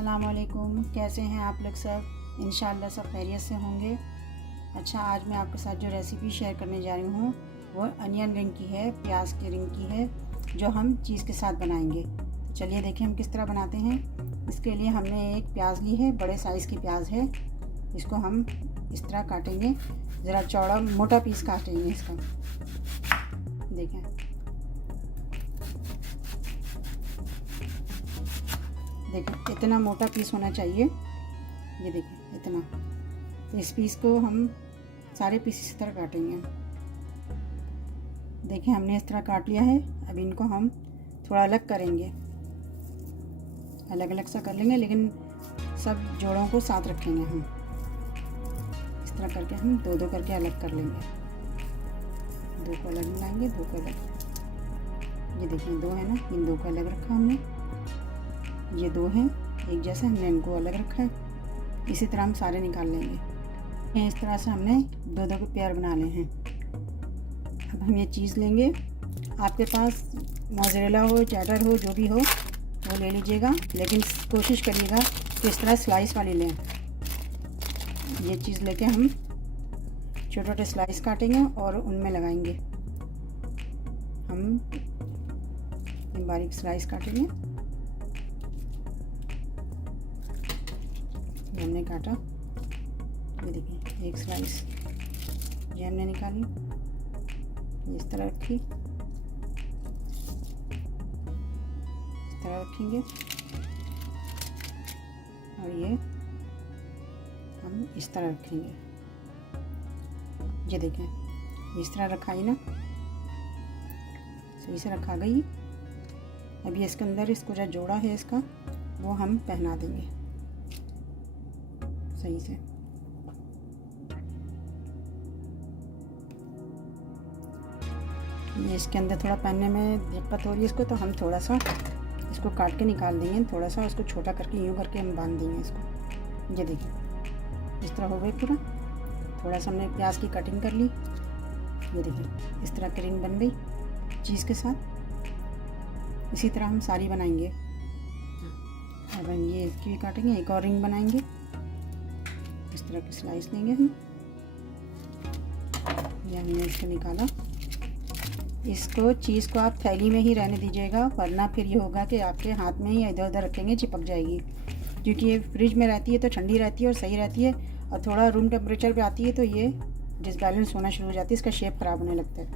अस्सलाम वालेकुम। कैसे हैं आप लोग सब? इंशाअल्लाह सब खैरियत से होंगे। अच्छा, आज मैं आपके साथ जो रेसिपी शेयर करने जा रही हूँ वो अनियन रिंग की है, प्याज के रिंग की है, जो हम चीज़ के साथ बनाएंगे। तो चलिए देखें हम किस तरह बनाते हैं। इसके लिए हमने एक प्याज ली है, बड़े साइज़ की प्याज है। इसको हम इस तरह काटेंगे, ज़रा चौड़ा मोटा पीस काटेंगे इसका। देखें, देखिए इतना मोटा पीस होना चाहिए। ये देखिए इतना। तो इस पीस को हम सारे पीस इस तरह काटेंगे। देखिए हमने इस तरह काट लिया है। अब इनको हम थोड़ा अलग करेंगे, अलग अलग सा कर लेंगे, लेकिन सब जोड़ों को साथ रखेंगे हम। इस तरह करके हम दो दो करके अलग कर लेंगे। दो को अलग मिलाएंगे, दो को अलग। ये देखिए दो है ना, इन दो को अलग रखा हमने। ये दो हैं एक जैसे, हमने इनको अलग रखा है। इसी तरह हम सारे निकाल लेंगे। इस तरह से हमने दो दो के पेयर बना लिए हैं। अब हम ये चीज़ लेंगे। आपके पास मोज़रेला हो, चेडर हो, जो भी हो वो ले लीजिएगा, लेकिन कोशिश करिएगा कि इस तरह स्लाइस वाली लें। ये चीज़ लेके हम छोटे छोटे स्लाइस काटेंगे और उनमें लगाएंगे। हम बारीक स्लाइस काटेंगे। हमने काटा, ये देखिए एक स्लाइस ये हमने निकाली, इस तरह रखी, इस तरह रखेंगे। और ये हम इस तरह रखेंगे। ये देखें इस तरह रखा ही ना, सही से रखा गई। अब ये इसके अंदर इसको जो जोड़ा है इसका वो हम पहना देंगे सही से। ये इसके अंदर थोड़ा पहनने में दिक्कत हो रही है इसको, तो हम थोड़ा सा इसको काट के निकाल देंगे। थोड़ा सा उसको छोटा करके यूँ करके हम बांध देंगे इसको। ये देखिए इस तरह हो गई पूरा। थोड़ा सा हमने प्याज की कटिंग कर ली। ये देखिए इस तरह की रिंग बन गई चीज़ के साथ। इसी तरह हम सारी बनाएंगे। अब हम ये इसकी भी काटेंगे, एक और रिंग बनाएंगे। इस तरह की स्लाइस लेंगे हम। ये हमने इसको निकाला। इसको चीज़ को आप थैली में ही रहने दीजिएगा, वरना फिर ये होगा कि आपके हाथ में ही इधर उधर रखेंगे चिपक जाएगी। क्योंकि ये फ्रिज में रहती है तो ठंडी रहती है और सही रहती है, और थोड़ा रूम टेम्परेचर पे आती है तो ये डिसबैलेंस होना शुरू हो जाती है, इसका शेप ख़राब होने लगता है।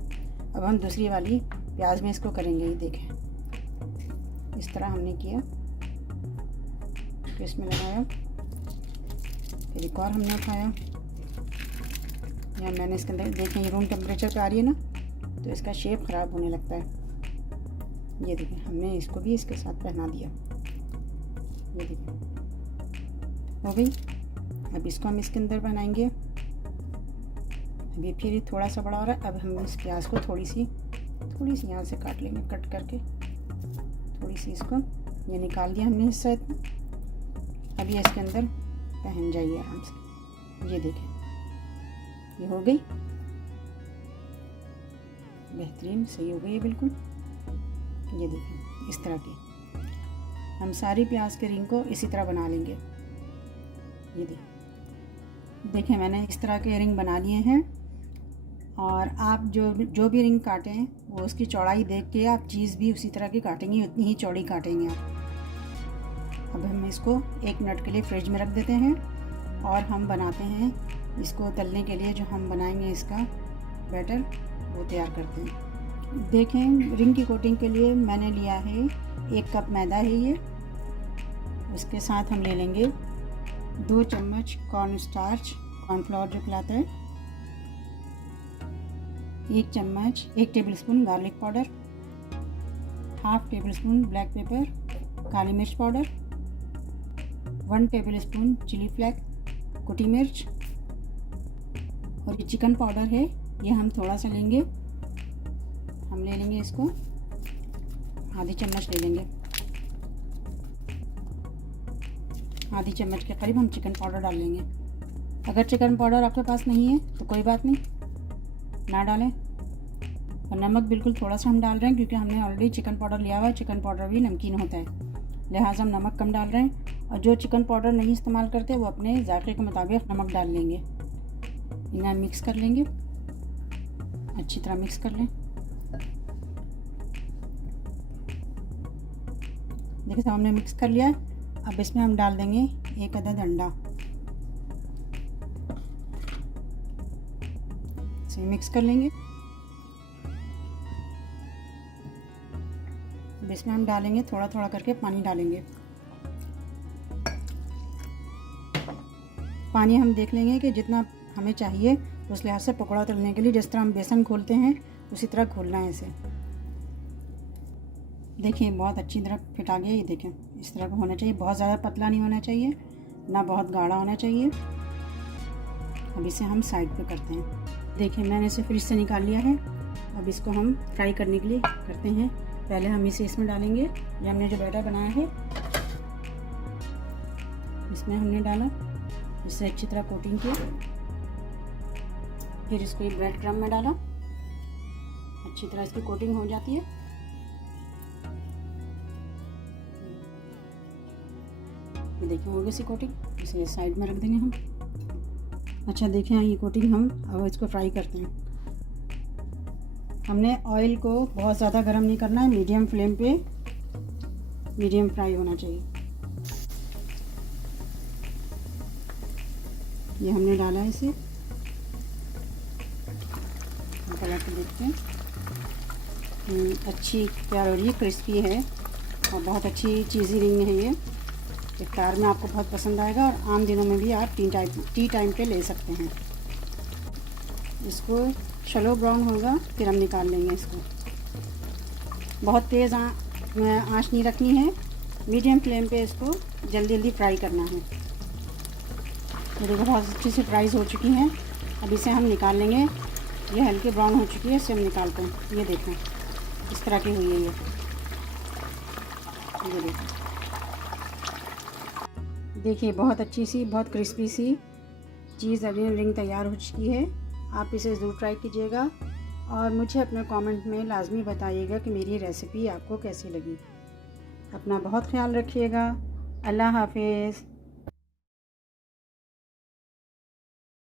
अब हम दूसरी वाली प्याज में इसको करेंगे। ये देखें इस तरह हमने किया, तो इसमें लगाया, फिर एक और हमने उठाया। या मैंने इसके अंदर देखें ये रूम टेम्परेचर पे आ रही है ना, तो इसका शेप ख़राब होने लगता है। ये देखें हमने इसको भी इसके साथ पहना दिया। ये देखें हो गई। अब इसको हम इसके अंदर पहनाएंगे। अभी फिर थोड़ा सा बड़ा हो रहा है। अब हम इस प्याज को थोड़ी सी यहाँ से काट लेंगे, कट करके थोड़ी सी इसको ये निकाल दिया हमने हिस्सा इतना। अब ये इसके अंदर पहन जाइए आराम से। ये देखें ये हो गई, बेहतरीन सही हो गई है बिल्कुल। ये देखें इस तरह की हम सारी प्याज के रिंग को इसी तरह बना लेंगे। ये देखें मैंने इस तरह के रिंग बना लिए हैं। और आप जो भी रिंग काटें वो उसकी चौड़ाई देख के आप चीज़ भी उसी तरह की काटेंगे, उतनी ही चौड़ी काटेंगे आप। अब हम इसको 1 मिनट के लिए फ्रिज में रख देते हैं और हम बनाते हैं इसको तलने के लिए। जो हम बनाएंगे इसका बैटर वो तैयार करते हैं। देखें रिंग की कोटिंग के लिए मैंने लिया है 1 कप मैदा है ये। उसके साथ हम ले लेंगे 2 चम्मच कॉर्न स्टार्च, कॉर्नफ्लोर जो कहलाता है, 1 tablespoon garlic powder, half table spoon black pepper काली मिर्च पाउडर, 1 टेबलस्पून चिली फ्लेक कुटी मिर्च, और ये चिकन पाउडर है, ये हम थोड़ा सा लेंगे। हम ले लेंगे इसको आधी चम्मच ले लेंगे। आधी चम्मच के करीब हम चिकन पाउडर डाल लेंगे। अगर चिकन पाउडर आपके पास नहीं है तो कोई बात नहीं, ना डालें। और नमक बिल्कुल थोड़ा सा हम डाल रहे हैं, क्योंकि हमने ऑलरेडी चिकन पाउडर लिया हुआ है। चिकन पाउडर भी नमकीन होता है, लिहाजा हम नमक कम डाल रहे हैं। और जो चिकन पाउडर नहीं इस्तेमाल करते वो अपने जायके के मुताबिक नमक डाल लेंगे। इन्हें मिक्स कर लेंगे, अच्छी तरह मिक्स कर लें। देखिए सब हमने मिक्स कर लिया है। अब इसमें हम डाल देंगे 1 अदद अंडा। इसे मिक्स कर लेंगे। अब इसमें हम डालेंगे थोड़ा थोड़ा करके पानी डालेंगे। पानी हम देख लेंगे कि जितना हमें चाहिए उस लिहाज से पकौड़ा तलने के लिए जिस तरह हम बेसन घोलते हैं उसी तरह घोलना है इसे। देखिए बहुत अच्छी तरह फिट आ गया। ये देखें इस तरह का होना चाहिए, बहुत ज़्यादा पतला नहीं होना चाहिए, ना बहुत गाढ़ा होना चाहिए। अब इसे हम साइड पे करते हैं। देखिए मैंने इसे फ्रिज से निकाल लिया है। अब इसको हम फ्राई करने के लिए करते हैं। पहले हम इसे इसमें डालेंगे। ये हमने जो बैटर बनाया है इसमें हमने डाला, इससे अच्छी तरह कोटिंग किया। फिर इसको एक ब्रेड क्रम्ब में डाला, अच्छी तरह इसकी कोटिंग हो जाती है। ये देखिए हो गई सी कोटिंग। इसे साइड में रख देंगे हम। अच्छा देखिए ये कोटिंग हम अब इसको फ्राई करते हैं। हमने ऑयल को बहुत ज़्यादा गर्म नहीं करना है, मीडियम फ्लेम पे मीडियम फ्राई होना चाहिए। ये हमने डाला है इसे, कलर को देखते हैं। अच्छी तैयार हो रही है, क्रिस्पी है और बहुत अच्छी चीज़ी रिंग है। ये इफ्तार में आपको बहुत पसंद आएगा और आम दिनों में भी आप टी टाइम पे ले सकते हैं। इसको शैलो ब्राउन होगा फिर हम निकाल लेंगे इसको। बहुत तेज़ आंच नहीं रखनी है, मीडियम फ्लेम पे इसको जल्दी जल्दी फ्राई करना है। तो देखो बहुत अच्छी से फ्राइज़ हो चुकी हैं। अब इसे हम निकाल लेंगे। ये हल्की ब्राउन हो चुकी है, इसे हम निकालते हैं। ये देखें इस तरह की हुई है ये देखिए बहुत अच्छी सी, बहुत क्रिस्पी सी चीज़ अनियन रिंग तैयार हो चुकी है। आप इसे ज़रूर ट्राई कीजिएगा और मुझे अपने कमेंट में लाजमी बताइएगा कि मेरी रेसिपी आपको कैसी लगी। अपना बहुत ख्याल रखिएगा। अल्लाह हाफिज़।